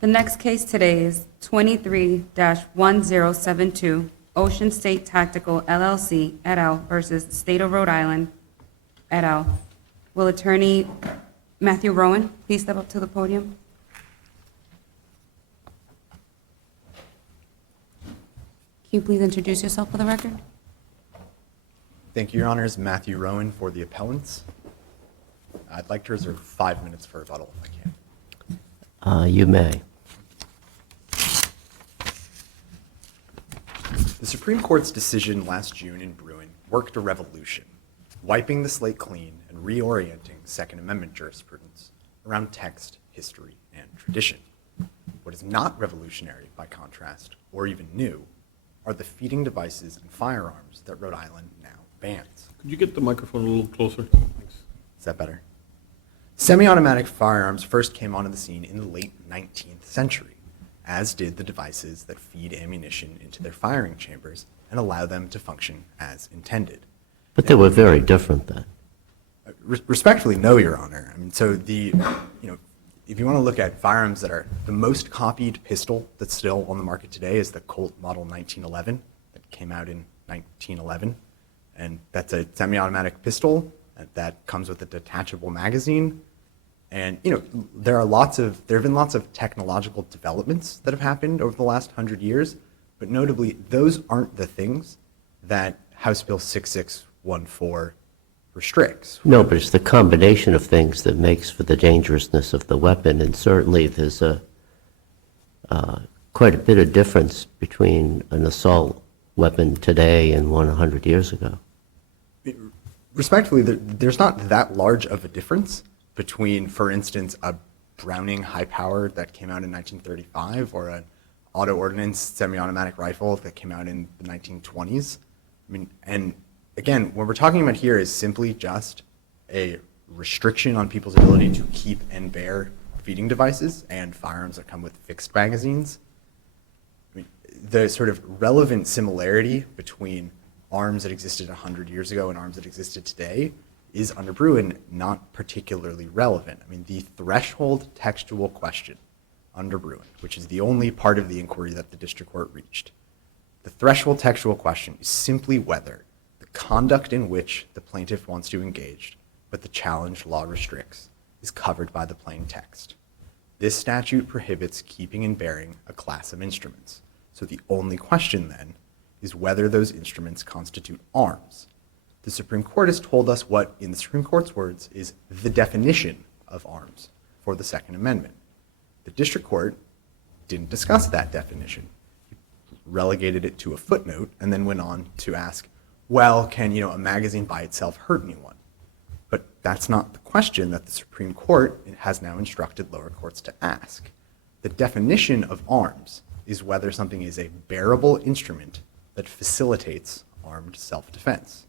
The next case today is 23-1072, Ocean State Tactical LLC et al. Versus State of Rhode Island et al. Will Attorney Matthew Rowan please step up to the podium? Can you please introduce yourself for the record? Thank you, Your Honors. Matthew Rowan for the appellants. I'd like to reserve 5 minutes for rebuttal if I can. You may. The Supreme Court's decision last June in Bruin worked a revolution, wiping the slate clean and reorienting Second Amendment jurisprudence around text, history, and tradition. What is not revolutionary, by contrast, or even new, are the feeding devices and firearms that Rhode Island now bans. Could you get the microphone a little closer? Thanks. Is that better? Semi-automatic firearms first came onto the scene in the late 19th century, as did the devices that feed ammunition into their firing chambers and allow them to function as intended. But they were very different then. Respectfully, no, Your Honor. I mean, so if you want to look at firearms that are the most copied pistol that's still on the market today is the Colt Model 1911 that came out in 1911, and that's a semi-automatic pistol that comes with a detachable magazine. And there have been lots of technological developments that have happened over the last 100 years, but notably, those aren't the things that House Bill 6614 restricts. No, but it's the combination of things that makes for the dangerousness of the weapon, and certainly there's quite a bit of difference between an assault weapon today and one 100 years ago. Respectfully, there's not that large of a difference between, for instance, a Browning high-powered that came out in 1935 or an auto ordnance semi-automatic rifle that came out in the 1920s. I mean, and again, what we're talking about here is simply just a restriction on people's ability to keep and bear feeding devices and firearms that come with fixed magazines. I mean, the sort of relevant similarity between arms that existed 100 years ago and arms that existed today is, under Bruin, not particularly relevant. I mean, the threshold textual question under Bruin, which is the only part of the inquiry that the district court reached, the threshold textual question is simply whether the conduct in which the plaintiff wants to engage, but the challenged law restricts, is covered by the plain text. This statute prohibits keeping and bearing a class of instruments. So the only question then is whether those instruments constitute arms. The Supreme Court has told us what, in the Supreme Court's words, is the definition of arms for the Second Amendment. The district court didn't discuss that definition. It relegated it to a footnote and then went on to ask, well, can a magazine by itself hurt anyone? But that's not the question that the Supreme Court has now instructed lower courts to ask. The definition of arms is whether something is a bearable instrument that facilitates armed self-defense.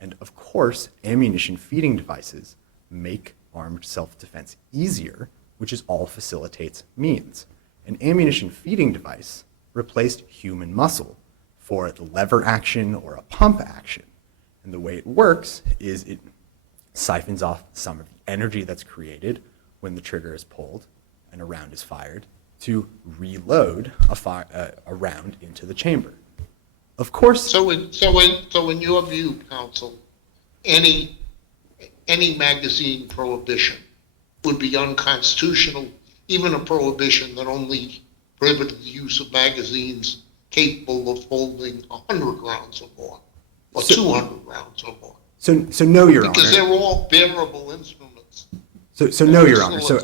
And of course, ammunition feeding devices make armed self-defense easier, which is all facilitates means. An ammunition feeding device replaced human muscle for the lever action or a pump action. And the way it works is it siphons off some of the energy that's created when the trigger is pulled and a round is fired to reload a round into the chamber. Of course. So in your view, counsel, any magazine prohibition would be unconstitutional, even a prohibition that only prohibited the use of magazines capable of holding 100 rounds or more, or 200 rounds or more. So no, Your Honor. Because they're all bearable instruments. So no, Your Honor. So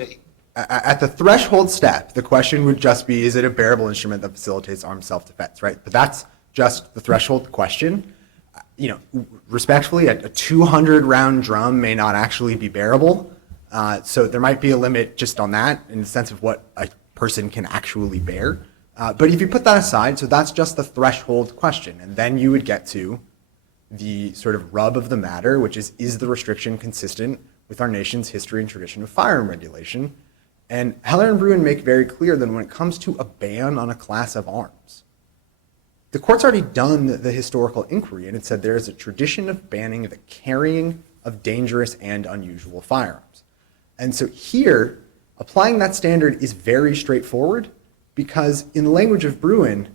at the threshold step, the question would just be, is it a bearable instrument that facilitates armed self-defense, right? But that's just the threshold question. Respectfully, a 200 round drum may not actually be bearable. So there might be a limit just on that in the sense of what a person can actually bear. But if you put that aside, so that's just the threshold question. And then you would get to the sort of rub of the matter, which is the restriction consistent with our nation's history and tradition of firearm regulation? And Heller and Bruin make very clear that when it comes to a ban on a class of arms, the court's already done the historical inquiry, and it said there is a tradition of banning the carrying of dangerous and unusual firearms. And so here, Applying that standard is very straightforward because in the language of Bruin,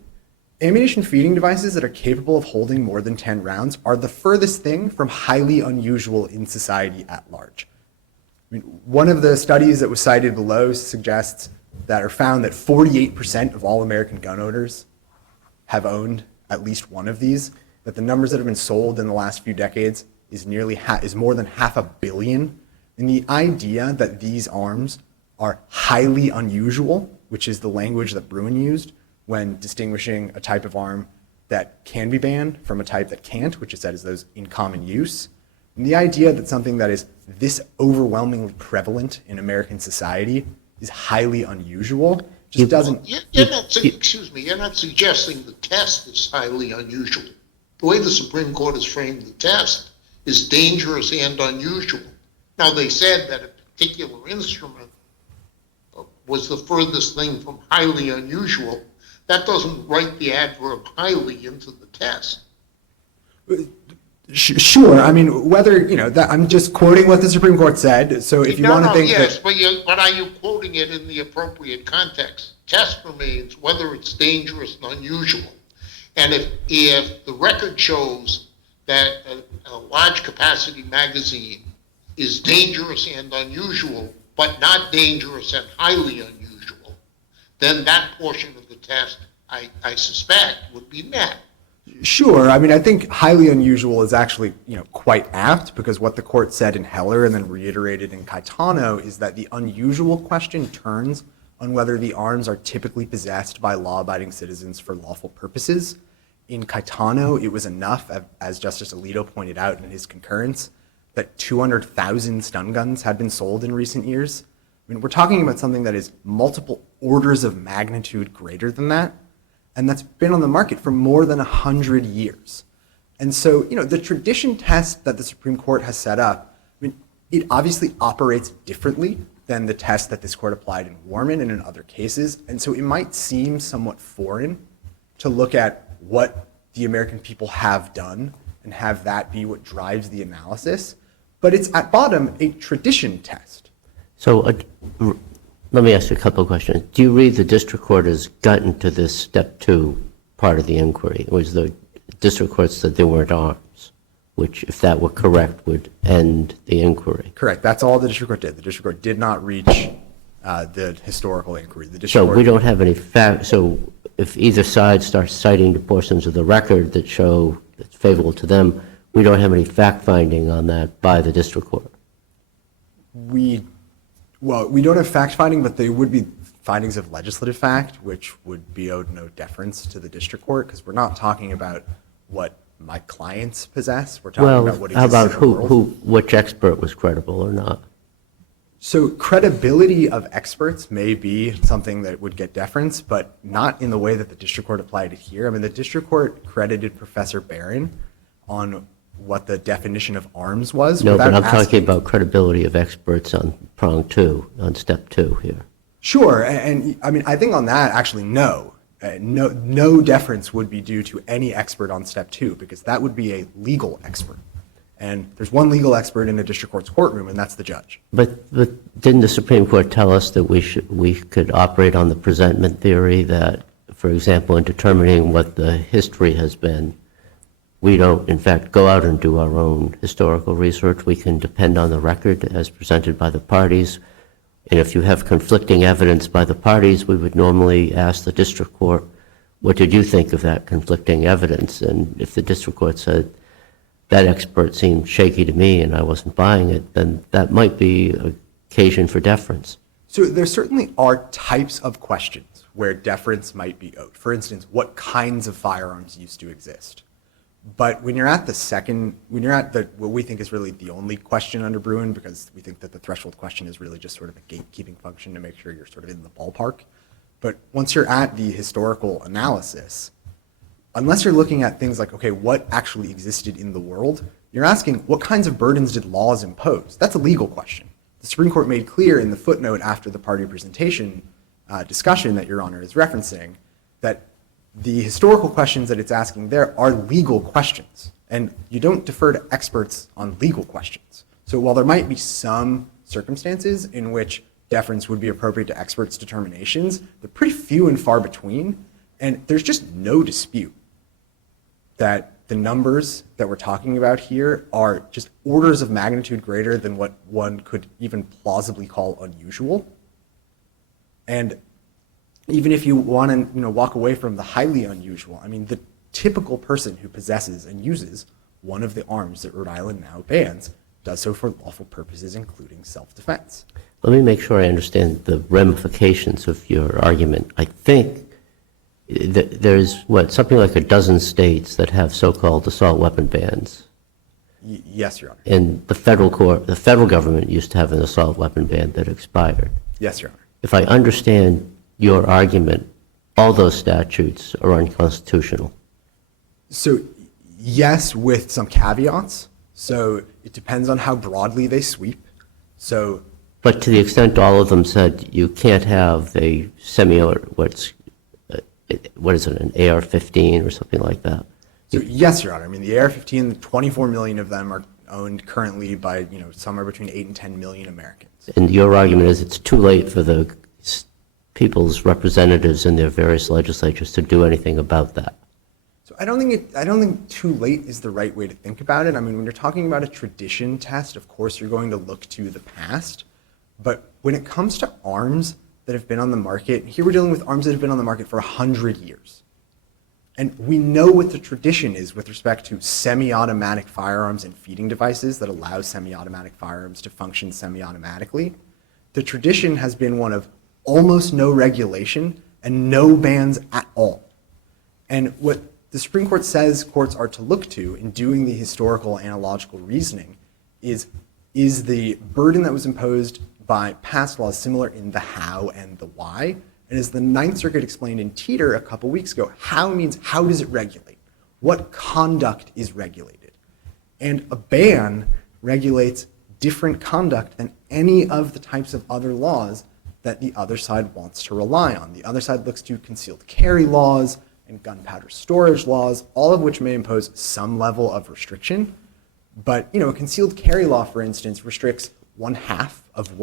ammunition feeding devices that are capable of holding more than 10 rounds are the furthest thing from highly unusual in society at large. I mean, one of the studies that was cited below suggests that or found that 48% of all American gun owners have owned at least one of these, that the numbers that have been sold in the last few decades is more than 500 million. And the idea that these arms are highly unusual, which is the language that Bruin used when distinguishing a type of arm that can be banned from a type that can't, which is said as those in common use. And the idea that something that is this overwhelmingly prevalent in American society is highly unusual just doesn't. You're not suggesting the test is highly unusual. The way the Supreme Court has framed the test is dangerous and unusual. Now, they said that a particular instrument was the furthest thing from highly unusual. That doesn't write the adverb highly into the test. Sure. I mean, whether, that I'm just quoting what the Supreme Court said. So if you want to think yes, that. but are you quoting it in the appropriate context? Test remains whether it's dangerous and unusual. And if the record shows that a large capacity magazine is dangerous and unusual, but not dangerous and highly unusual, then that portion of the test, I suspect, would be met. Sure. I mean, I think highly unusual is actually, quite apt because what the court said in Heller and then reiterated in Caetano is that the unusual question turns on whether the arms are typically possessed by law-abiding citizens for lawful purposes. In Caetano, it was enough, as Justice Alito pointed out in his concurrence, that 200,000 stun guns had been sold in recent years. I mean, we're talking about something that is multiple orders of magnitude greater than that, and that's been on the market for more than 100 years. And so, the tradition test that the Supreme Court has set up, I mean, it obviously operates differently than the test that this court applied in Warman and in other cases, and so it might seem somewhat foreign to look at what the American people have done and have that be what drives the analysis, but it's at bottom a tradition test. So let me ask you a couple of questions. Do you read the district court has gotten to this step 2 part of the inquiry? Was the district court said there weren't arms, which, if that were correct, would end the inquiry? Correct. That's all the district court did. The district court did not reach the historical inquiry. The district So court, we don't have any fact. So if either side starts citing the portions of the record that show it's favorable to them, we don't have any fact finding on that by the district court. we don't have fact finding, but they would be findings of legislative fact, which would be owed no deference to the district court, because we're not talking about what my clients possess. We're talking about what how exists about in the world. which expert was credible or not? So credibility of experts may be something that would get deference, but not in the way that the district court applied it here. I mean, the district court credited Professor Barron on what the definition of arms was. No, but I'm asking. talking about credibility of experts on prong 2, on step 2 here. Sure, and I mean, I think on that, actually, no. No deference would be due to any expert on step 2, because that would be a legal expert. And there's one legal expert in a district court's courtroom, and that's the judge. But didn't the Supreme Court tell us that we could operate on the presentment theory that, for example, in determining what the history has been, we don't, in fact, go out and do our own historical research. We can depend on the record as presented by the parties. And if you have conflicting evidence by the parties, we would normally ask the district court, what did you think of that conflicting evidence? And if the district court said, that expert seemed shaky to me and I wasn't buying it, then that might be an occasion for deference. So there certainly are types of questions where deference might be owed. For instance, what kinds of firearms used to exist? But when you're at what we think is really the only question under Bruin, because we think that the threshold question is really just sort of a gatekeeping function to make sure you're sort of in the ballpark. But once you're at the historical analysis, unless you're looking at things like, okay, what actually existed in the world, you're asking what kinds of burdens did laws impose? That's a legal question. The Supreme Court made clear in the footnote after the party presentation discussion that Your Honor is referencing that the historical questions that it's asking there are legal questions, and you don't defer to experts on legal questions. So while there might be some circumstances in which deference would be appropriate to experts' determinations, they're pretty few and far between, and there's just no dispute that the numbers that we're talking about here are just orders of magnitude greater than what one could even plausibly call unusual. And even if you want to, walk away from the highly unusual, I mean, the typical person who possesses and uses one of the arms that Rhode Island now bans does so for lawful purposes, including self-defense. Let me make sure I understand the ramifications of your argument. I think there's, something like a dozen states that have so-called assault weapon bans. Yes, Your Honor. And the federal government used to have an assault weapon ban that expired. Yes, Your Honor. If I understand your argument, all those statutes are unconstitutional. So, yes, with some caveats. So it depends on how broadly they sweep. So, but to the extent all of them said you can't have a what is it, an AR-15 or something like that? So yes, Your Honor. I mean, the AR-15, the 24 million of them are owned currently by, somewhere between 8 and 10 million Americans. And your argument is it's too late for the people's representatives in their various legislatures to do anything about that. So I don't think too late is the right way to think about it. I mean, when you're talking about a tradition test, of course you're going to look to the past. But when it comes to arms that have been on the market, here we're dealing with arms that have been on the market for 100 years. And we know what the tradition is with respect to semi-automatic firearms and feeding devices that allow semi-automatic firearms to function semi-automatically. The tradition has been one of almost no regulation and no bans at all. And what the Supreme Court says courts are to look to in doing the historical analogical reasoning is the burden that was imposed by past laws similar in the how and the why. And as the Ninth Circuit explained in Teeter a couple weeks ago, how means how does it regulate? What conduct is regulated? And a ban regulates different conduct than any of the types of other laws that the other side wants to rely on. The other side looks to concealed carry laws and gunpowder storage laws, all of which may impose some level of restriction. But, a concealed carry law, for instance, restricts one half of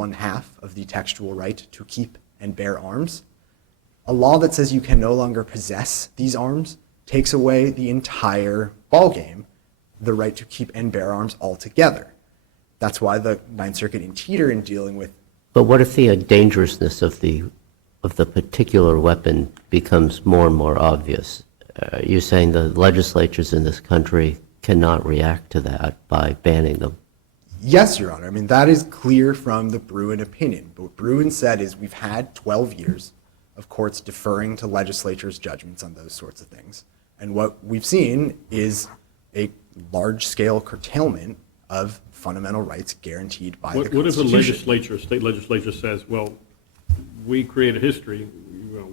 the textual right to keep and bear arms. A law that says you can no longer possess these arms takes away the entire ballgame, the right to keep and bear arms altogether. That's why the Ninth Circuit in Teeter, in dealing with. But what if the dangerousness of the particular weapon becomes more and more obvious? You're saying the legislatures in this country cannot react to that by banning them? Yes, Your Honor. I mean, that is clear from the Bruin opinion. But what Bruin said is we've had 12 years of courts deferring to legislatures' judgments on those sorts of things. And what we've seen is a large-scale curtailment of fundamental rights guaranteed by the Constitution. What if the legislature, state legislature says, well, we created history,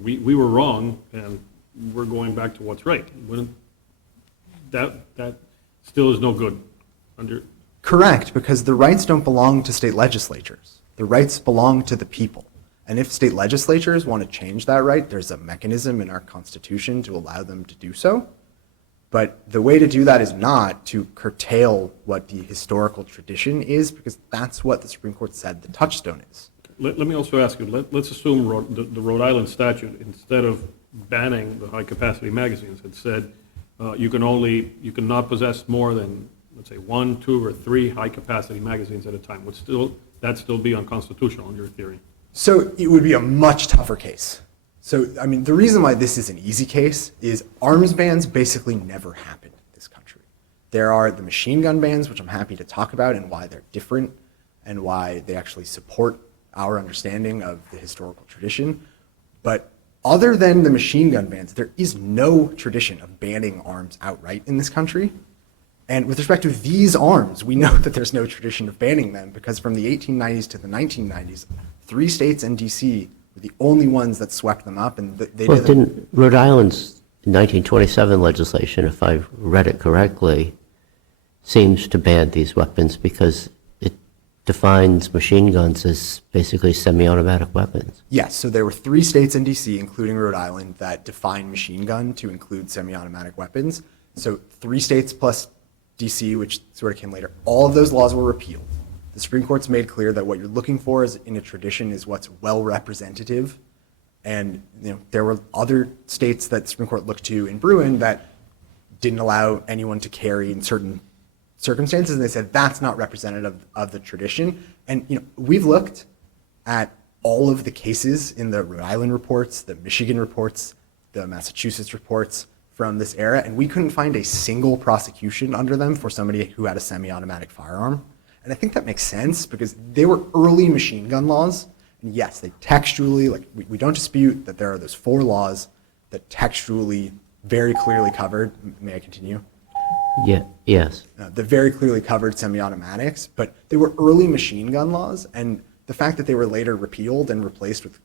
we were wrong, and we're going back to what's right? Wouldn't that still is no good under? Correct, because the rights don't belong to state legislatures. The rights belong to the people. And if state legislatures want to change that right, there's a mechanism in our Constitution to allow them to do so. But the way to do that is not to curtail what the historical tradition is, because that's what the Supreme Court said the touchstone is. Let me also ask you, let's assume the Rhode Island statute, instead of banning the high-capacity magazines, had said you cannot possess more than, let's say, 1, 2, or 3 high-capacity magazines at a time. Would that still be unconstitutional in your theory? So it would be a much tougher case. So, I mean, the reason why this is an easy case is arms bans basically never happened in this country. There are the machine gun bans, which I'm happy to talk about, and why they're different, and why they actually support our understanding of the historical tradition. But other than the machine gun bans, there is no tradition of banning arms outright in this country. And with respect to these arms, we know that there's no tradition of banning them, because from the 1890s to the 1990s, 3 states and D.C. were the only ones that swept them up. And didn't Rhode Island's 1927 legislation, if I read it correctly, seems to ban these weapons because it defines machine guns as basically semi-automatic weapons? Yes, so there were 3 states in D.C., including Rhode Island, that defined machine gun to include semi-automatic weapons. So 3 states plus D.C., which sort of came later, all of those laws were repealed. The The Supreme Court's made clear that what you're looking for is in a tradition is what's well representative. And there were other states that the Supreme Court looked to in Bruin that didn't allow anyone to carry in certain circumstances, and they said that's not representative of the tradition. And we've looked at all of the cases in the Rhode Island reports, the Michigan reports, the Massachusetts reports from this era, and we couldn't find a single prosecution under them for somebody who had a semi-automatic firearm. And I think that makes sense because they were early machine gun laws. And yes, they textually, we don't dispute that there are those 4 laws that textually very clearly covered, may I continue? Yeah, yes. That very clearly covered semi-automatics, but they were early machine gun laws, and the fact that they were later repealed and replaced with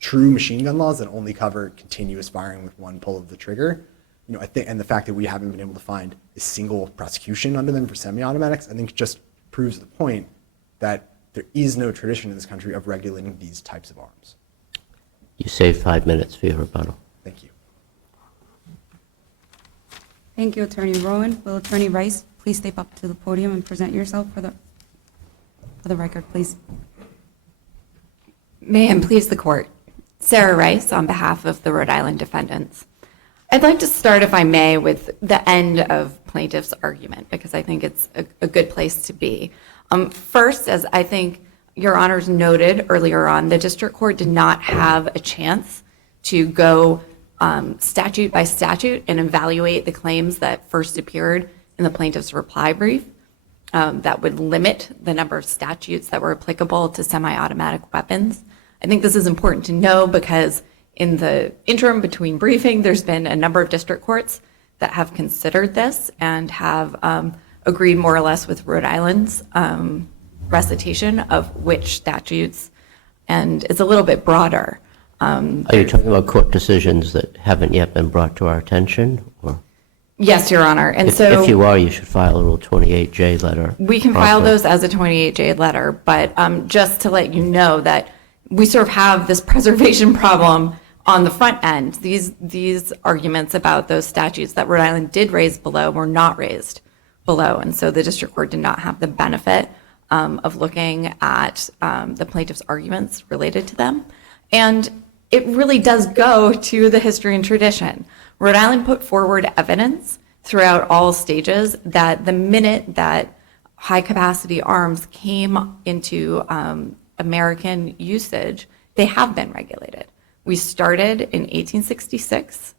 true machine gun laws that only cover continuous firing with one pull of the trigger, I think, and the fact that we haven't been able to find a single prosecution under them for semi-automatics, I think just proves the point that there is no tradition in this country of regulating these types of arms. You saved 5 minutes for your rebuttal. Thank you. Thank you, Attorney Rowan. Will Attorney Rice please step up to the podium and present yourself for the record, please? May it please the court. Sarah Rice on behalf of the Rhode Island defendants. I'd like to start, if I may, with the end of plaintiff's argument, because I think it's a good place to be. First, as I think Your Honors noted earlier on, the district court did not have a chance to go statute by statute and evaluate the claims that first appeared in the plaintiff's reply brief that would limit the number of statutes that were applicable to semi-automatic weapons. I think this is important to know because in the interim between briefing, there's been a number of district courts that have considered this and have agreed more or less with Rhode Island's recitation of which statutes, and it's a little bit broader. Are you talking about court decisions that haven't yet been brought to our attention? Or Yes, Your Honor. And if you are, you should file a Rule 28J letter. We can file those as a 28J letter, but just to let you know that we sort of have this preservation problem on the front end. These arguments about those statutes that Rhode Island did raise below were not raised below, and so the district court did not have the benefit of looking at the plaintiff's arguments related to them. And it really does go to the history and tradition. Rhode Island put forward evidence throughout all stages that the minute that high-capacity arms came into American usage, they have been regulated. We started in 1866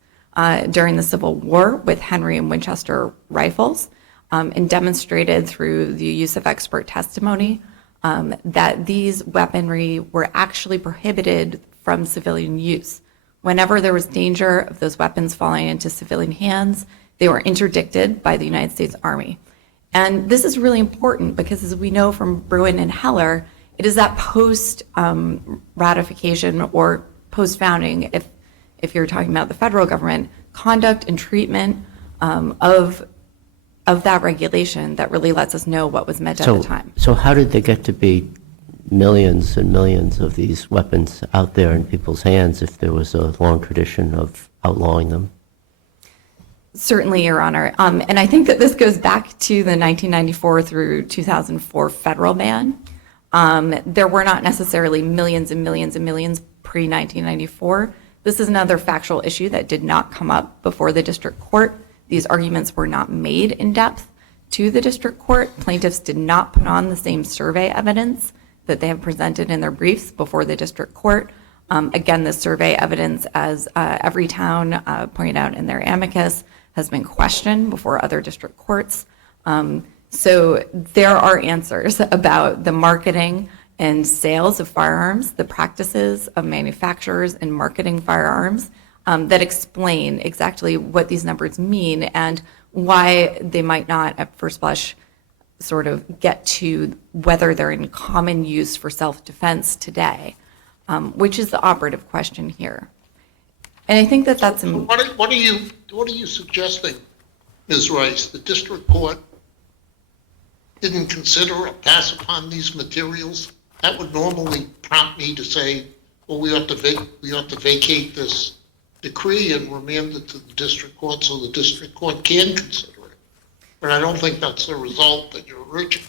during the Civil War with Henry and Winchester rifles and demonstrated through the use of expert testimony that these weaponry were actually prohibited from civilian use. Whenever there was danger of those weapons falling into civilian hands, they were interdicted by the United States Army. And this is really important because, as we know from Bruin and Heller, it is that post-ratification or post-founding, if you're talking about the federal government, conduct and treatment of that regulation that really lets us know what was meant at the time. So how did there get to be millions and millions of these weapons out there in people's hands if there was a long tradition of outlawing them? Certainly, Your Honor. And I think that this goes back to the 1994 through 2004 federal ban. There were not necessarily millions and millions and millions pre-1994. This is another factual issue that did not come up before the district court. These arguments were not made in depth to the district court. Plaintiffs did not put on the same survey evidence that they have presented in their briefs before the district court. Again, the survey evidence, as every town pointed out in their amicus, has been questioned before other district courts. So there are answers about the marketing and sales of firearms, the practices of manufacturers in marketing firearms that explain exactly what these numbers mean and why they might not, at first blush, sort of get to whether they're in common use for self-defense today, which is the operative question here. And I think that that's... What are you suggesting, Ms. Rice? The district court didn't consider or pass upon these materials? That would normally prompt me to say, well, we ought to vacate this decree and remand it to the district court so the district court can consider it. But I don't think that's the result that you're urging.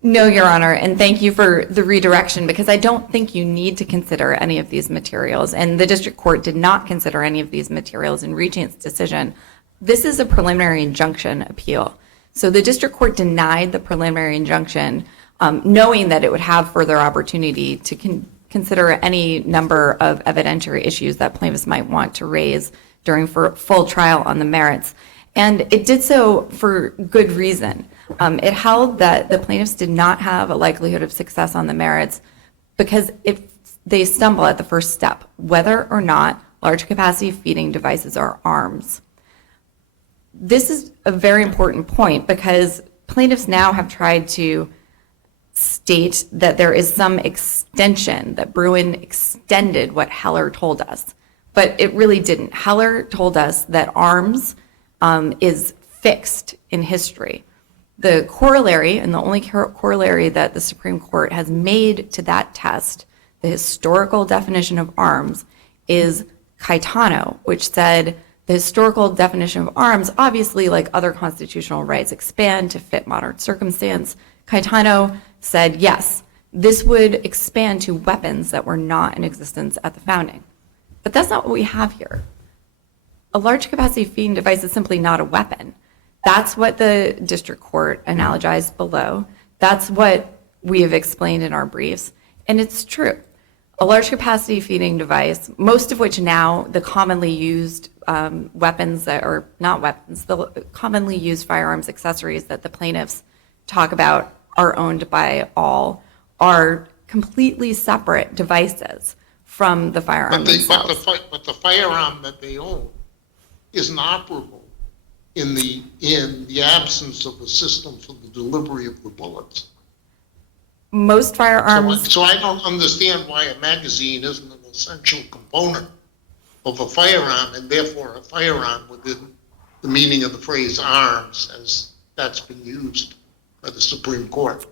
No, Your Honor, and thank you for the redirection, because I don't think you need to consider any of these materials, and the district court did not consider any of these materials in reaching its decision. This is a preliminary injunction appeal. So the district court denied the preliminary injunction, knowing that it would have further opportunity to consider any number of evidentiary issues that plaintiffs might want to raise during full trial on the merits. And it did so for good reason. It held that the plaintiffs did not have a likelihood of success on the merits because they stumble at the first step, whether or not large capacity feeding devices are arms. This is a very important point because plaintiffs now have tried to state that there is some extension, that Bruin extended what Heller told us, but it really didn't. Heller told us that arms is fixed in history. The corollary, and the only corollary that the Supreme Court has made to that test, the historical definition of arms, is Caetano, which said the historical definition of arms, obviously like other constitutional rights, expand to fit modern circumstance. Caetano said, yes, this would expand to weapons that were not in existence at the founding. But that's not what we have here. A large capacity feeding device is simply not a weapon. That's what the district court analogized below. That's what we have explained in our briefs, and it's true. A large capacity feeding device, most of which now the commonly used weapons that are not weapons, the commonly used firearms accessories that the plaintiffs talk about are owned by all, are completely separate devices from the firearm themselves. But the firearm that they own is inoperable in the absence of a system for the delivery of the bullets. Most firearms. So I don't understand why a magazine isn't an essential component of a firearm, and therefore a firearm within the meaning of the phrase arms, as that's been used by the Supreme Court.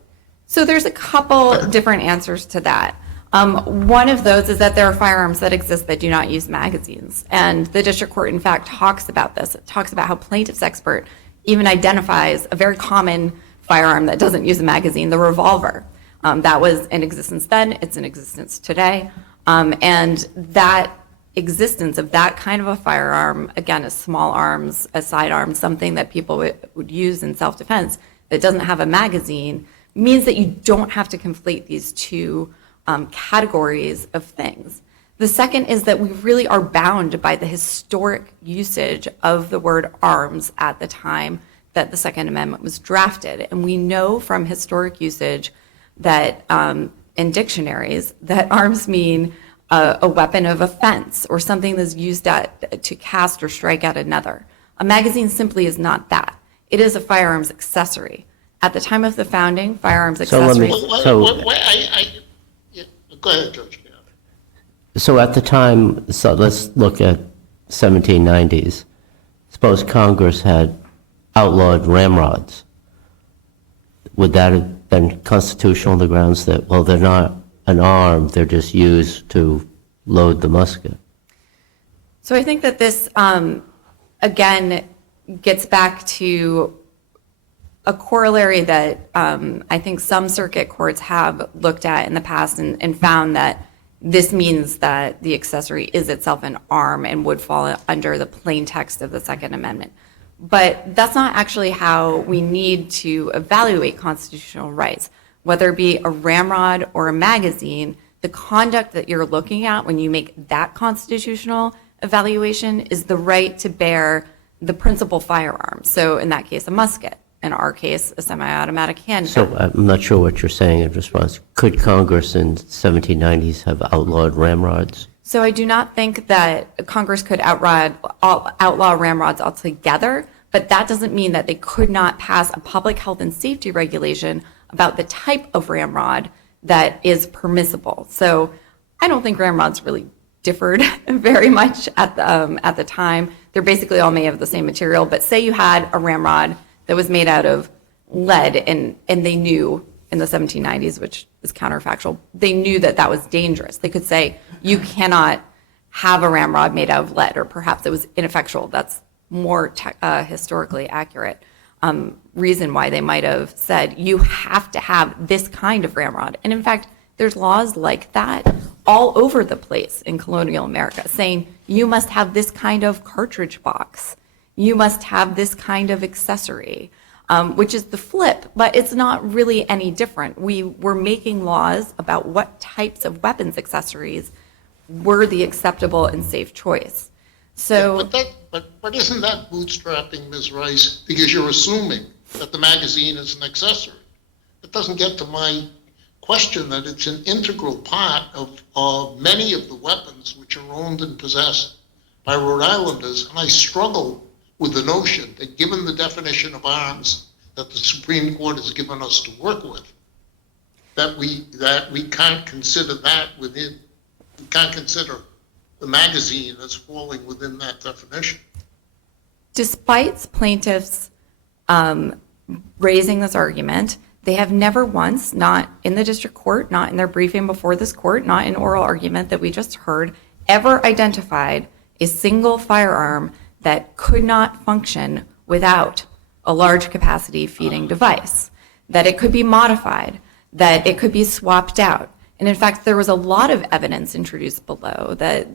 So there's a couple different answers to that. One of those is that there are firearms that exist that do not use magazines. And the district court, in fact, talks about this. It talks about how plaintiff's expert even identifies a very common firearm that doesn't use a magazine, the revolver. That was in existence then, it's in existence today. And that existence of that kind of a firearm, again, a small arms, a sidearm, something that people would use in self-defense that doesn't have a magazine, means that you don't have to conflate these two categories of things. The second is that we really are bound by the historic usage of the word arms at the time that the Second Amendment was drafted. And we know from historic usage that in dictionaries that arms mean a weapon of offense or something that's used to cast or strike at another. A magazine simply is not that. It is a firearms accessory. At the time of the founding, firearms accessories. Go ahead, Judge. So at the time, so let's look at 1790s. Suppose Congress had outlawed ramrods. Would that have been constitutional on the grounds that, well, they're not an arm, they're just used to load the musket? So I think that this, again, gets back to a corollary that I think some circuit courts have looked at in the past and found that this means that the accessory is itself an arm and would fall under the plain text of the Second Amendment. But that's not actually how we need to evaluate constitutional rights. Whether it be a ramrod or a magazine, the conduct that you're looking at when you make that constitutional evaluation is the right to bear the principal firearm. So in that case, a musket. In our case, a semi-automatic handgun. So I'm not sure what you're saying in response. Could Congress in 1790s have outlawed ramrods? So I do not think that Congress could outlaw ramrods altogether, but that doesn't mean that they could not pass a public health and safety regulation about the type of ramrod that is permissible. So I don't think ramrods really differed very much at the time. They're basically all made of the same material, but say you had a ramrod that was made out of lead, and they knew in the 1790s, which is counterfactual, they knew that that was dangerous. They could say, you cannot have a ramrod made out of lead, or perhaps it was ineffectual. That's more historically accurate. reason why they might have said, you have to have this kind of ramrod. And in fact, there's laws like that all over the place in colonial America, saying you must have this kind of cartridge box. You must have this kind of accessory, which is the flip, but it's not really any different. We were making laws about what types of weapons accessories were the acceptable and safe choice. So, But isn't that bootstrapping, Ms. Rice? Because you're assuming that the magazine is an accessory. It doesn't get to my question that it's an integral part of many of the weapons which are owned and possessed by Rhode Islanders. And I struggle with the notion that given the definition of arms that the Supreme Court has given us to work with, that we can't consider that within, we can't consider the magazine as falling within that definition. despite plaintiffs raising this argument, they have never once, not in the district court, not in their briefing before this court, not in oral argument that we just heard, ever identified a single firearm that could not function without a large capacity feeding device, that it could be modified, that it could be swapped out. And in fact, there was a lot of evidence introduced below that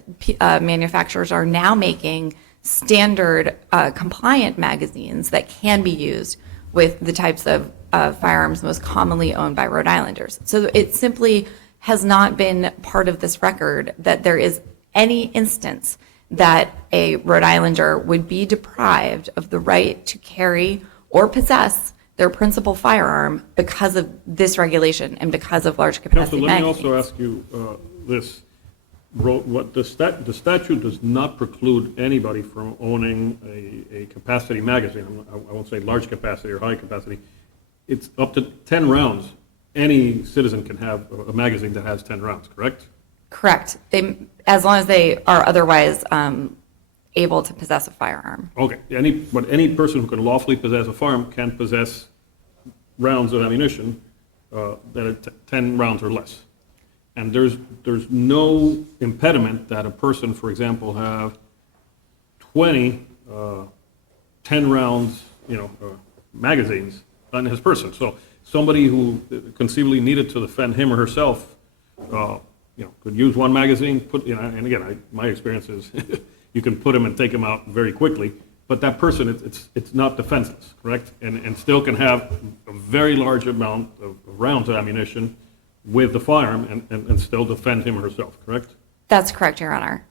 manufacturers are now making standard compliant magazines that can be used with the types of firearms most commonly owned by Rhode Islanders. So it simply has not been part of this record that there is any instance that a Rhode Islander would be deprived of the right to carry or possess their principal firearm because of this regulation and because of large capacity Counsel, let me magazines. also ask you this. What the statute does not preclude anybody from owning a capacity magazine. I won't say large capacity or high capacity. It's up to 10 rounds. Any citizen can have a magazine that has 10 rounds, correct? Correct. As long as they are otherwise able to possess a firearm. Okay. But any person who can lawfully possess a firearm can possess rounds of ammunition that are 10 rounds or less. And there's no impediment that a person, for example, have 20 10 rounds, magazines on his person. So somebody who conceivably needed to defend him or herself, could use one magazine. And again, my experience is you can put him and take him out very quickly. But that person, it's not defenseless, correct? And still can have a very large amount of rounds of ammunition with the firearm and still defend him or herself, correct? That's correct, Your Honor.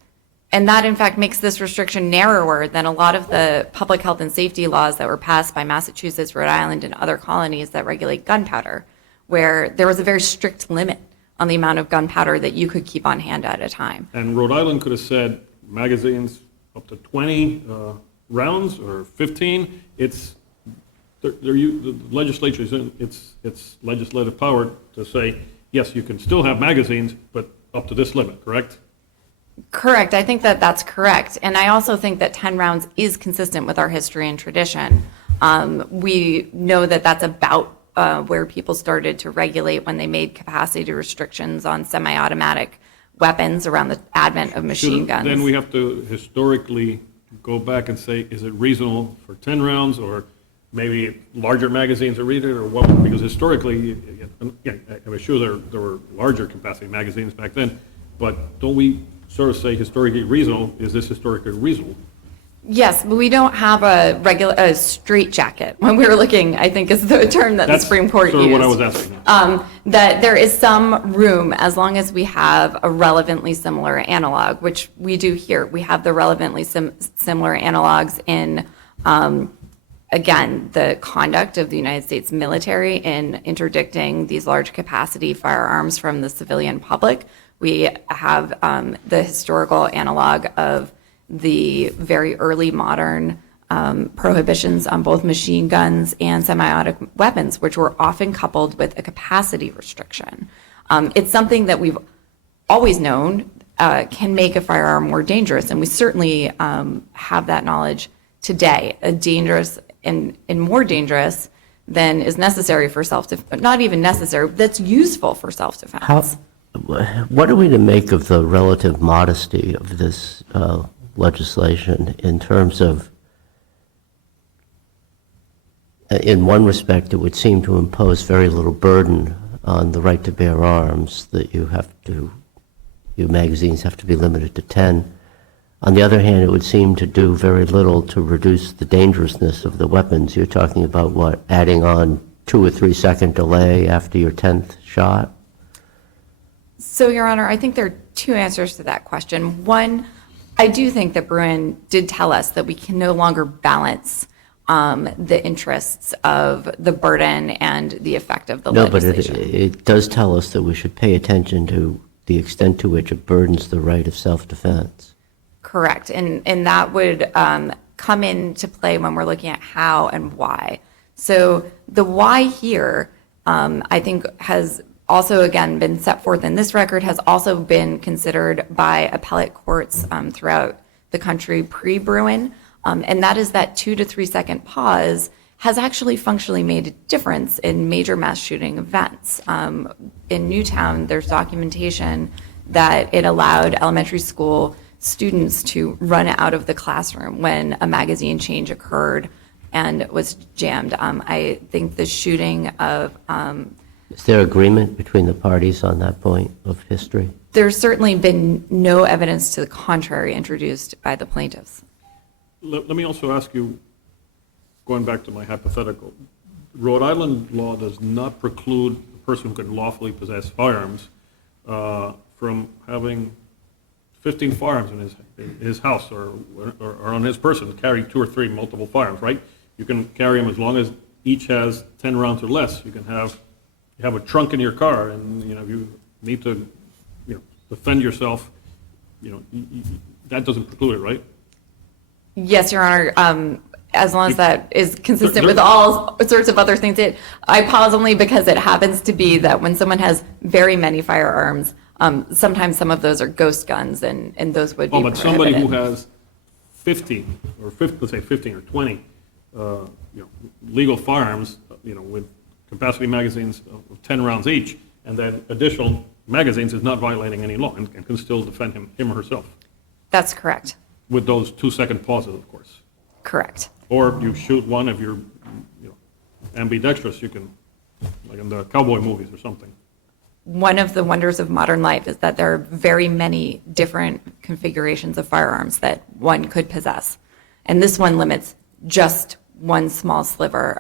And that, in fact, makes this restriction narrower than a lot of the public health and safety laws that were passed by Massachusetts, Rhode Island, and other colonies that regulate gunpowder, where there was a very strict limit on the amount of gunpowder that you could keep on hand at a time. And Rhode Island could have said magazines up to 20 rounds or 15. The legislature is in its legislative power to say, yes, you can still have magazines, but up to this limit, correct? Correct. I think that that's correct. And I also think that 10 rounds is consistent with our history and tradition. We know that that's about where people started to regulate when they made capacity restrictions on semi-automatic weapons around the advent of machine guns. Then we have to historically go back and say, is it reasonable for 10 rounds or maybe larger magazines are read it or what? Because historically, I'm sure there were larger capacity magazines back then, but don't we sort of say historically reasonable? Is this historically reasonable? Yes, but we don't have a straitjacket. When we were looking, I think is the term that the Supreme Court That's used. sort of what I was asking. That there is some room as long as we have a relevantly similar analog, which we do here. We have the relevantly similar analogs in, again, the conduct of the United States military in interdicting these large capacity firearms from the civilian public. We have the historical analog of the very early modern prohibitions on both machine guns and semi-automatic weapons, which were often coupled with a capacity restriction. It's something that we've always known can make a firearm more dangerous, and we certainly have that knowledge today. Dangerous and more dangerous than is necessary for self-defense, not even necessary, that's useful for self-defense. What are we to make of the relative modesty of this legislation in terms of in one respect, it would seem to impose very little burden on the right to bear arms, that you magazines have to be limited to 10. On the other hand, it would seem to do very little to reduce the dangerousness of the weapons. You're talking about, what, adding on 2 or 3 second delay after your 10th shot? So, Your Honor, I think there are two answers to that question. One, I do think that Bruin did tell us that we can no longer balance the interests of the burden and the effect of the legislation. No, but it does tell us that we should pay attention to the extent to which it burdens the right of self-defense. Correct, and that would come into play when we're looking at how and why. So the why here, I think, has also, again, been set forth in this record, has also been considered by appellate courts throughout the country pre-Bruin, and that is that 2 to 3 second pause has actually functionally made a difference in major mass shooting events. In Newtown, there's documentation that it allowed elementary school students to run out of the classroom when a magazine change occurred and was jammed. I think the shooting of... Is there agreement between the parties on that point of history? There's certainly been no evidence to the contrary introduced by the plaintiffs. Let me also ask you, going back to my hypothetical, Rhode Island law does not preclude a person who can lawfully possess firearms from having 15 firearms in his house or on his person, carry 2 or 3 multiple firearms, right? You can carry them as long as each has 10 rounds or less. You have a trunk in your car, and you need to defend yourself. That doesn't preclude it, right? Yes, Your Honor. As long as that is consistent with all sorts of other things. I pause only because it happens to be that when someone has very many firearms, sometimes some of those are ghost guns, and those would be but somebody who has 15, or let's say 15 or 20, legal firearms, with capacity magazines of 10 rounds each, and then additional magazines, is not violating any law and can still defend him or herself. That's correct. With those 2 second pauses, of course. Correct. Or you shoot one if you're ambidextrous, you can, like in the cowboy movies or something. One of the wonders of modern life is that there are very many different configurations of firearms that one could possess. And this one limits just one small sliver.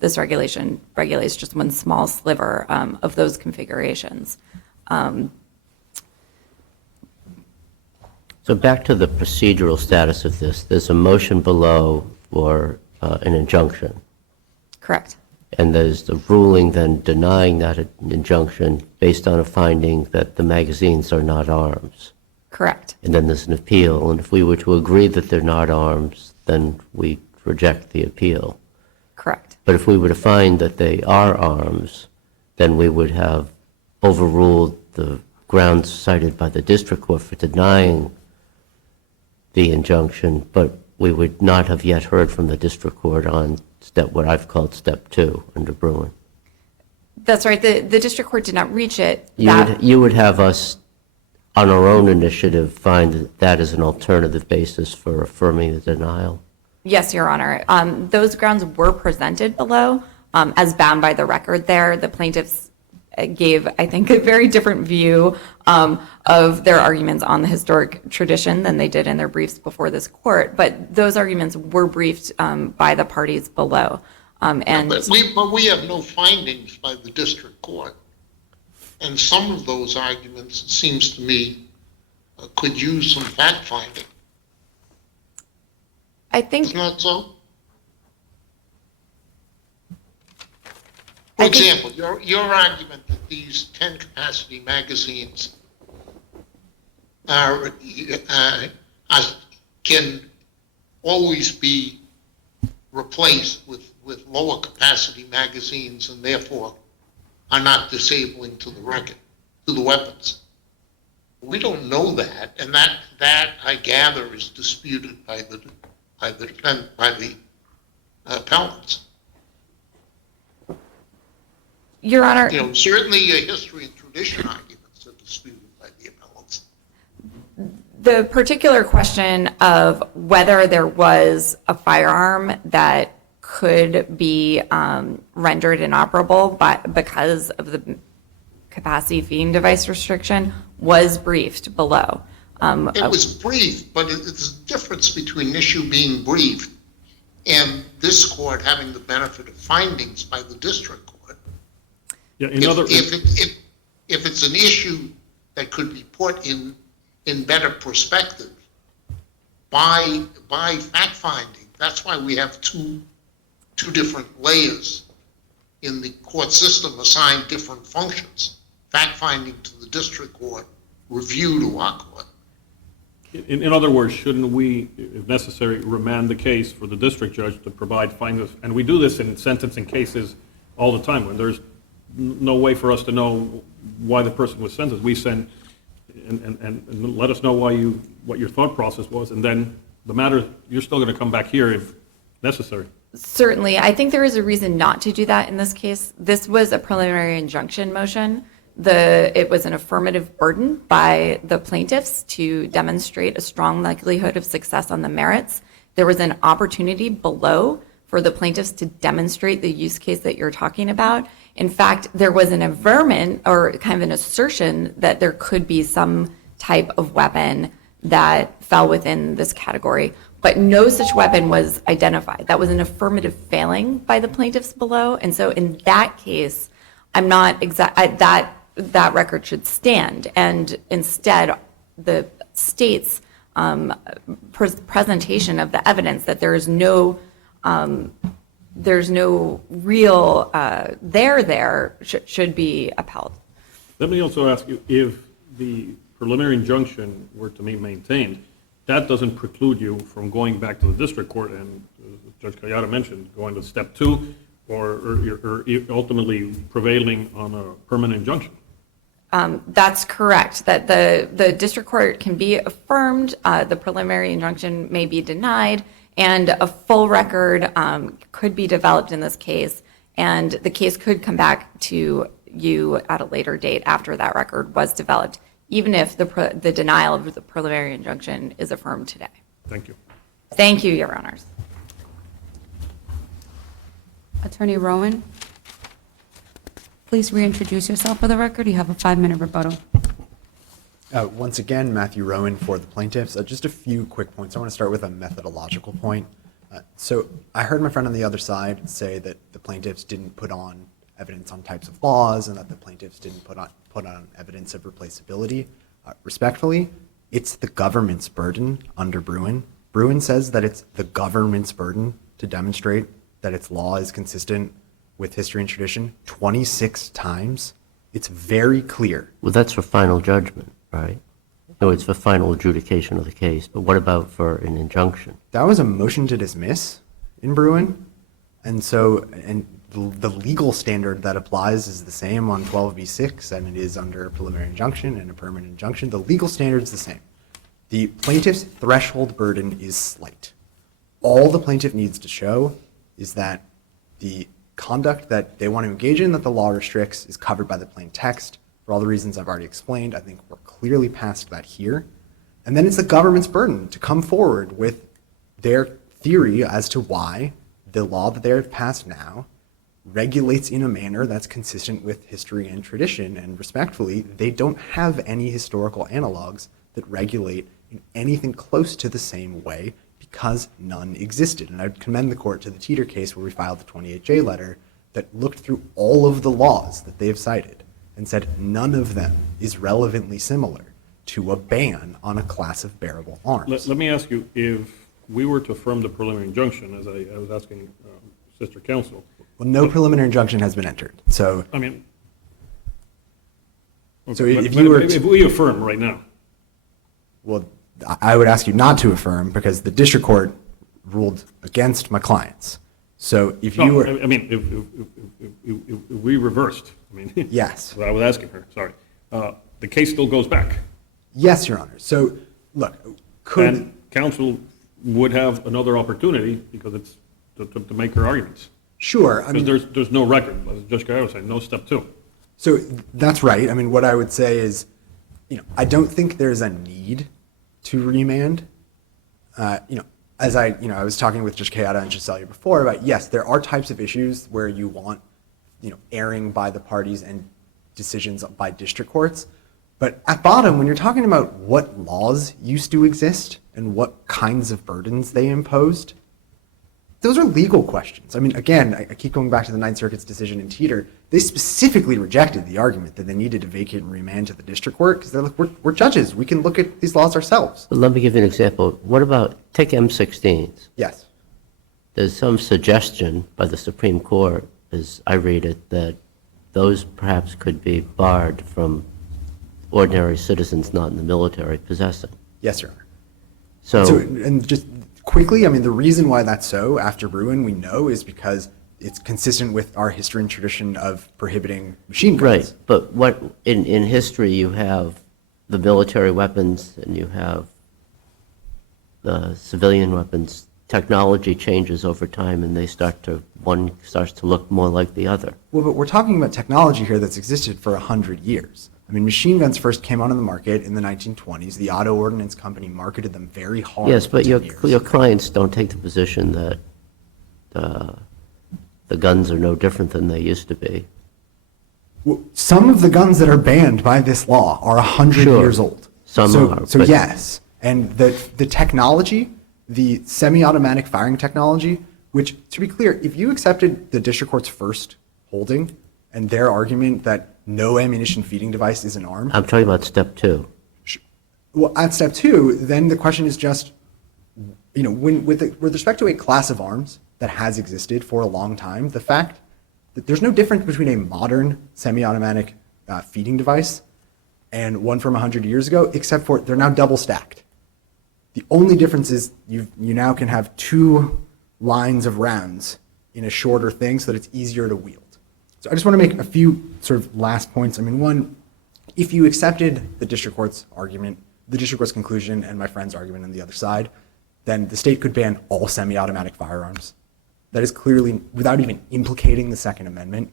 This regulation regulates just one small sliver of those configurations. So back to the procedural status of this, there's a motion below for an injunction. Correct. And there's the ruling then denying that injunction based on a finding that the magazines are not arms. Correct. And then there's an appeal. And if we were to agree that they're not arms, then we reject the appeal. Correct. But if we were to find that they are arms, then we would have overruled the grounds cited by the district court for denying the injunction, but we would not have yet heard from the district court on what I've called step 2 under Bruin. That's right. The district court did not reach it. You would have us, on our own initiative, find that that is an alternative basis for affirming the denial. Yes, Your Honor. Those grounds were presented below as bound by the record there. The plaintiffs gave, I think, a very different view of their arguments on the historic tradition than they did in their briefs before this court. But those arguments were briefed by the parties below. But we have no findings by the district court. And some of those arguments, it seems to me, could use some fact-finding. I think... Isn't that so? For example, your argument that these 10 capacity magazines can always be replaced with lower capacity magazines and therefore are not disabling to the weapons. We don't know that, and that I gather is disputed by the appellants. Your Honor... certainly history and tradition arguments are disputed by the appellants. The particular question of whether there was a firearm that could be rendered inoperable because of the capacity feeding device restriction was briefed below. It was briefed, but it's a difference between an issue being briefed and this court having the benefit of findings by the district court. Yeah, If it's an issue that could be put in better perspective by fact finding, that's why we have two different layers in the court system assigned different functions. Fact finding to the district court, review to our court. In other words, shouldn't we, if necessary, remand the case for the district judge to provide findings? And we do this in sentencing cases all the time when there's no way for us to know why the person was sentenced. We send and let us know what your thought process was, and then the matter, you're still going to come back here if necessary. Certainly. I think there is a reason not to do that in this case. This was a preliminary injunction motion. It was an affirmative burden by the plaintiffs to demonstrate a strong likelihood of success on the merits. There was an opportunity below for the plaintiffs to demonstrate the use case that you're talking about. In fact, there was an averment or kind of an assertion that there could be some type of weapon that fell within this category, but no such weapon was identified. That was an affirmative failing by the plaintiffs below. And so in that case, I'm not that record should stand. And instead, the state's presentation of the evidence that there's no real there should be upheld. Let me also ask you, if the preliminary injunction were to be maintained, that doesn't preclude you from going back to the district court and, as Judge Kayada mentioned, going to step 2 or ultimately prevailing on a permanent injunction. That's correct, that the district court can be affirmed, the preliminary injunction may be denied, and a full record could be developed in this case, and the case could come back to you at a later date after that record was developed, even if the denial of the preliminary injunction is affirmed today. Thank you. Thank you, Your Honors. Attorney Rowan, please reintroduce yourself for the record. You have a 5-minute rebuttal. Once again, Matthew Rowan for the plaintiffs. Just a few quick points. I want to start with a methodological point. So I heard my friend on the other side say that the plaintiffs didn't put on evidence on types of laws and that the plaintiffs didn't put on evidence of replaceability. Respectfully, it's the government's burden under Bruin. Bruin says that it's the government's burden to demonstrate that its law is consistent with history and tradition 26 times. It's very clear. Well, that's for final judgment, right? No, it's for final adjudication of the case. But what about for an injunction? That was a motion to dismiss in Bruin. And so, and the legal standard that applies is the same on 12b-6 and it is under a preliminary injunction and a permanent injunction. The legal standard is the same. The plaintiff's threshold burden is slight. All the plaintiff needs to show is that the conduct that they want to engage in that the law restricts is covered by the plain text. For all the reasons I've already explained, I think we're clearly past that here. And then it's the government's burden to come forward with their theory as to why the law that they've passed now regulates in a manner that's consistent with history and tradition. And respectfully, they don't have any historical analogs that regulate in anything close to the same way because none existed. And I'd commend the court to the Teeter case where we filed the 28J letter that looked through all of the laws that they've cited and said none of them is relevantly similar to a ban on a class of bearable arms. Let me ask you, if we were to affirm the preliminary injunction, as I was asking Sister Counsel. Well, no preliminary injunction has been entered. So, I mean, okay, so but if we affirm right now. Well, I would ask you not to affirm because the district court ruled against my clients. So if you were... I mean, if we reversed, I mean... Yes. What I was asking her, sorry. The case still goes back. Yes, Your Honor. So, look, could... And counsel would have another opportunity because it's to make her arguments. Sure. I mean, Because there's no record, as Judge Gallo was saying, no step 2. So that's right. I mean, what I would say is, I don't think there's a need to remand. I as I was talking with Judge Kayada and Gisellia before about, yes, there are types of issues where you want, airing by the parties and decisions by district courts. But at bottom, when you're talking about what laws used to exist and what kinds of burdens they imposed, those are legal questions. I mean, again, I keep going back to the Ninth Circuit's decision in Teeter. They specifically rejected the argument that they needed to vacate and remand to the district court because they're like, we're judges. We can look at these laws ourselves. But let me give you an example. What about, take M16s. Yes. There's some suggestion by the Supreme Court, as I read it, that those perhaps could be barred from ordinary citizens not in the military possessing. Yes, Your Honor. So And just quickly, I mean, the reason why that's so after Bruin, we know, is because it's consistent with our history and tradition of prohibiting machine guns. right, but what, in history, you have the military weapons and you have the civilian weapons. Technology changes over time and one starts to look more like the other. Well, but we're talking about technology here that's existed for 100 years. I mean, machine guns first came onto the market in the 1920s. The Auto Ordnance Company marketed them very hard. Yes, but for your 10 years. your clients don't take the position that the guns are no different than they used to be. Well, some of the guns that are banned by this law are 100 Sure. years old. Some so, are, So but- yes, and the technology, the semi-automatic firing technology, which, to be clear, if you accepted the district court's first holding and their argument that no ammunition feeding device is an arm, I'm talking about step 2. well, at step 2, then the question is just, with respect to a class of arms that has existed for a long time, the fact that there's no difference between a modern semi-automatic feeding device and one from 100 years ago, except for they're now double stacked. The only difference is you now can have 2 lines of rounds in a shorter thing so that it's easier to wield. So I just want to make a few sort of last points. I mean, one, if you accepted the district court's argument, the district court's conclusion, and my friend's argument on the other side, then the state could ban all semi-automatic firearms. That is clearly, without even implicating the Second Amendment,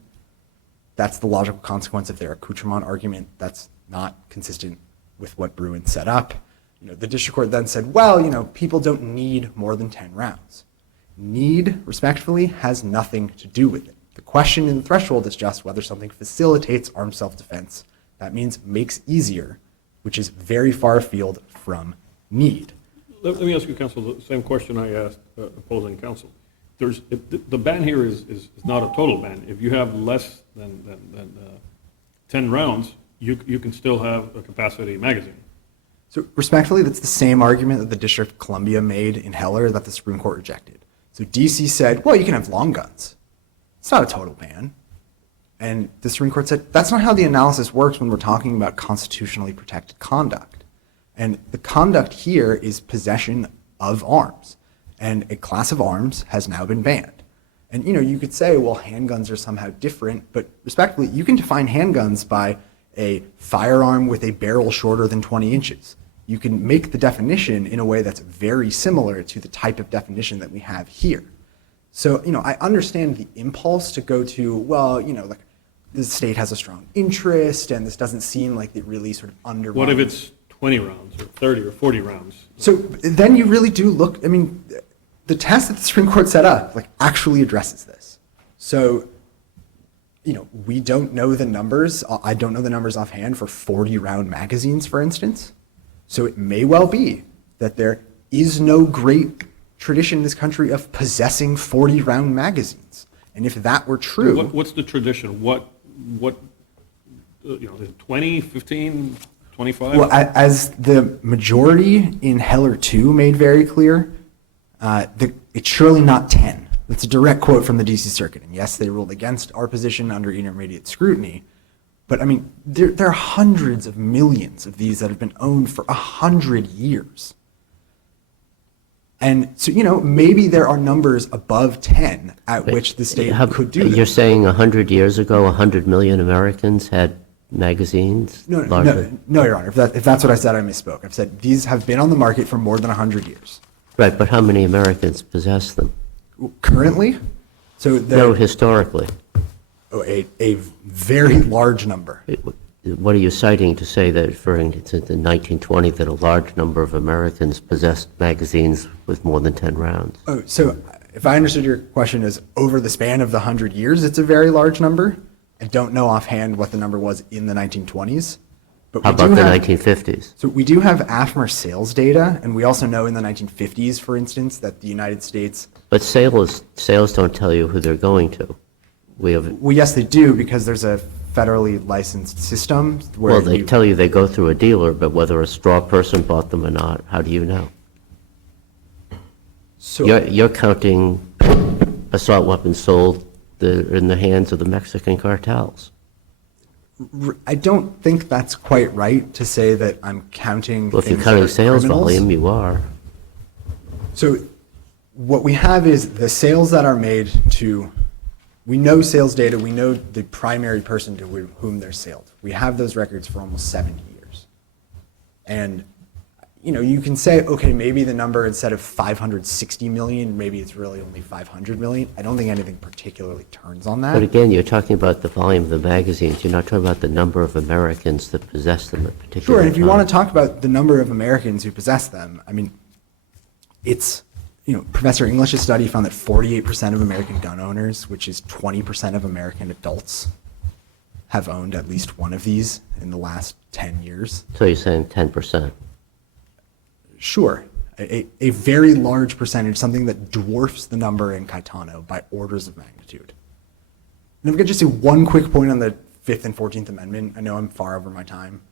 that's the logical consequence of their accoutrement argument. That's not consistent with what Bruin set up. The district court then said, well, people don't need more than 10 rounds. Need, respectfully, has nothing to do with it. The question in the threshold is just whether something facilitates armed self-defense. That means makes easier, which is very far afield from need. Let me ask you, counsel, the same question I asked opposing counsel. The ban here is not a total ban. If you have less than 10 rounds, you can still have a capacity magazine. So respectfully, that's the same argument that the District of Columbia made in Heller that the Supreme Court rejected. So DC said, well, you can have long guns. It's not a total ban. And the Supreme Court said, that's not how the analysis works when we're talking about constitutionally protected conduct. And the conduct here is possession of arms. And a class of arms has now been banned. And you could say, well, handguns are somehow different, but respectfully, you can define handguns by a firearm with a barrel shorter than 20 inches. You can make the definition in a way that's very similar to the type of definition that we have here. So, I understand the impulse to go to, well, like the state has a strong interest and this doesn't seem like it really sort of undermines. What if it's 20 rounds or 30 or 40 rounds? So then you really do look, the test that the Supreme Court set up actually addresses this. So, we don't know the numbers. I don't know the numbers offhand for 40-round magazines, for instance. So it may well be that there is no great tradition in this country of possessing 40-round magazines. And if that were true... What's the tradition? What is it 20, 15, 25? Well, as the majority in Heller 2 made very clear, it's surely not 10. That's a direct quote from the D.C. Circuit. And yes, they ruled against our position under intermediate scrutiny. But there are hundreds of millions of these that have been owned for 100 years. And so, maybe there are numbers above 10 at which the state could do that. You're saying 100 years ago, 100 million Americans had magazines? No, Your Honor. If that's what I said, I misspoke. I've said these have been on the market for more than 100 years. Right, but how many Americans possess them? Currently? No, historically. A very large number. what are you citing to say that, for instance, in 1920, that a large number of Americans possessed magazines with more than 10 rounds? Oh, so if I understood your question as over the span of the 100 years, it's a very large number. I don't know offhand what the number was in the 1920s. But How we do about the have- 1950s? So we do have AFMR sales data, and we also know in the 1950s, for instance, that the United States, But sales don't tell you who they're going to. We have, well, yes, they do, because there's a federally licensed system where well, they you- tell you they go through a dealer, but whether a straw person bought them or not, how do you know? so You're counting assault weapons sold in the hands of the Mexican cartels. I don't think that's quite right to say that I'm counting Well, if you're things counting that are sales criminals. volume, you are. So what we have is the sales that are made to, we know sales data, we know the primary person to whom they're sold. We have those records for almost 70 years. And, you know, you can say, okay, maybe the number instead of 560 million, maybe it's really only 500 million. I don't think anything particularly turns on that. But again, you're talking about the volume of the magazines. You're not talking about the number of Americans that possess them at particular Sure, and if you want to time. talk about the number of Americans who possess them, I mean, it's, you know, Professor English's study found that 48% of American gun owners, which is 20% of American adults, have owned at least one of these in the last 10 years. So you're saying 10%. Sure, a very large percentage, something that dwarfs the number in Caetano by orders of magnitude. And if I could just say one quick point on the 5th and 14th Amendment, I know I'm far over my time,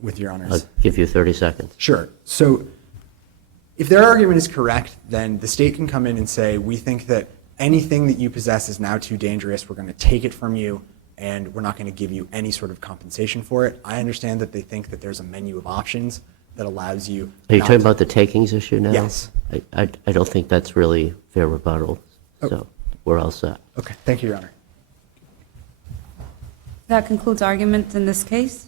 with your honors. I'll give you 30 seconds. Sure. So if their argument is correct, then the state can come in and say, we think that anything that you possess is now too dangerous. We're going to take it from you, and we're not going to give you any sort of compensation for it. I understand that they think that there's a menu of options that allows you. Are you not talking to- about the takings issue now? Yes. I don't think that's really fair rebuttal, Oh. so we're all set. Okay. Thank you, Your Honor. That concludes arguments in this case.